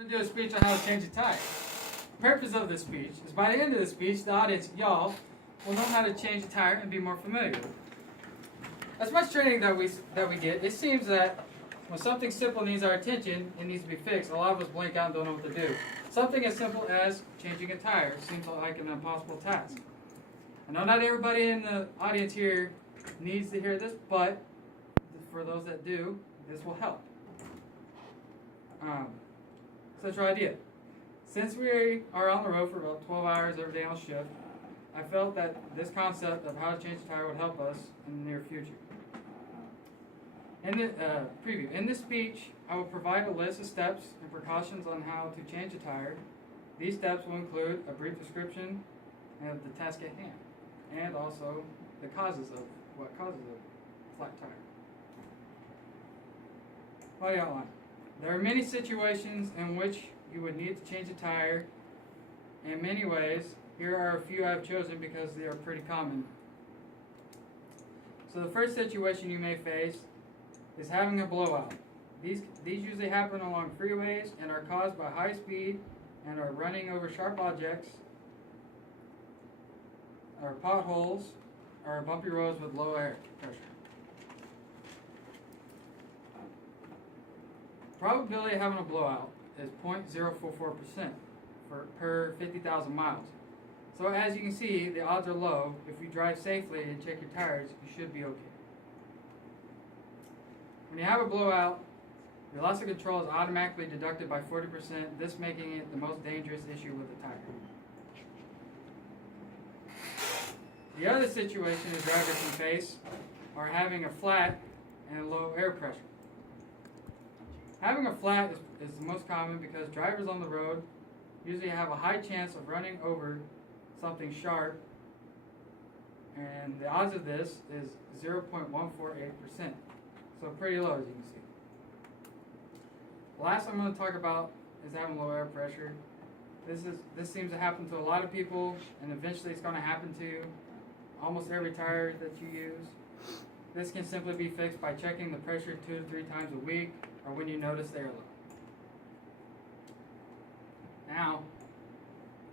I'm going to do a speech on how to change a tire. The purpose of this speech is by the end of the speech, the audience, y'all, will know how to change a tire and be more familiar with it. As much training that we get, it seems that when something simple needs our attention, it needs to be fixed, a lot of us blank out and don't know what to do. Something as simple as changing a tire seems like an impossible task. I know not everybody in the audience here needs to hear this, but for those that do, this will help. Such an idea. Since we are on the road for about 12 hours every day on shift, I felt that this concept of how to change a tire would help us in the near future. In the preview, in this speech, I will provide a list of steps and precautions on how to change a tire. These steps will include a brief description of the task at hand, and also the causes of what causes a flat tire. Body outline. There are many situations in which you would need to change a tire. In many ways, here are a few I've chosen because they are pretty common. So the first situation you may face is having a blowout. These usually happen along freeways and are caused by high speed and are running over sharp objects, or potholes, or bumpy roads with low air pressure. Probability of having a blowout is 0.044% per 50,000 miles. So as you can see, the odds are low. If you drive safely and check your tires, you should be okay. When you have a blowout, your loss of control is automatically deducted by 40%, this making it the most dangerous issue with the tire. The other situation a driver can face are having a flat and low air pressure. Having a flat is the most common because drivers on the road usually have a high chance of running over something sharp, and the odds of this is 0.148%, so pretty low, as you can see. The last I'm going to talk about is having low air pressure. This seems to happen to a lot of people, and eventually it's going to happen to almost every tire that you use. This can simply be fixed by checking the pressure 2 to 3 times a week, or when you notice they're low. Now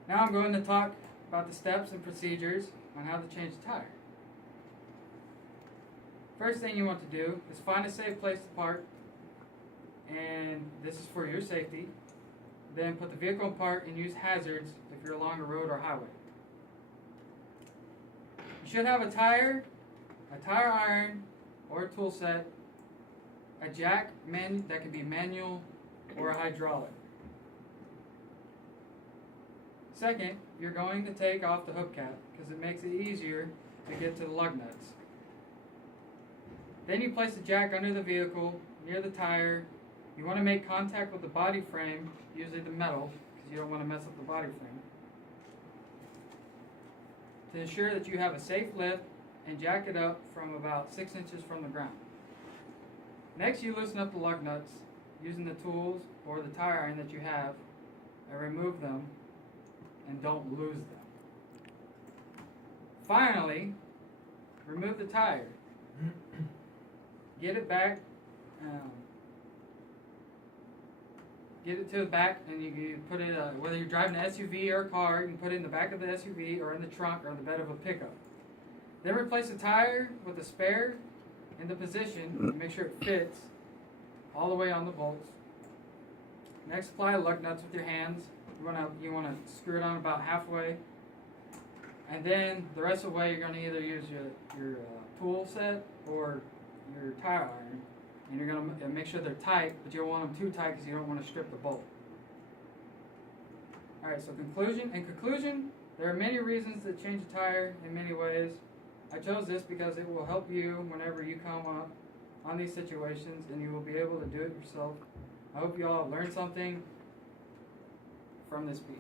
I'm going to talk about the steps and procedures on how to change a tire. First thing you want to do is find a safe place to park, and this is for your safety. Then put the vehicle in park and use hazards if you're along a road or highway. You should have a tire iron or a tool set, a jack that can be manual or a hydraulic. Second, you're going to take off the hubcap because it makes it easier to get to the lug nuts. Then you place the jack under the vehicle, near the tire. You want to make contact with the body frame, usually the metal, because you don't want to mess up the body frame, to ensure that you have a safe lift, and jack it up from about 6 inches from the ground. Next, you loosen up the lug nuts using the tools or the tire iron that you have, and remove them, and don't lose them. Finally, remove the tire. Get it back, get it to the back, and you put it, whether you're driving an SUV or a car, you can put it in the back of the SUV or in the trunk or the bed of a pickup. Then replace the tire with a spare in the position and make sure it fits all the way on the bolts. Next, apply lug nuts with your hands. You want to screw it on about halfway, and then the rest of the way you're going to either use your tool set or your tire iron, and you're going to make sure they're tight, but you don't want them too tight because you don't want to strip the bolt. Alright, so in conclusion, there are many reasons to change a tire in many ways. I chose this because it will help you whenever you come up on these situations, and you will be able to do it yourself. I hope you all learned something from this speech.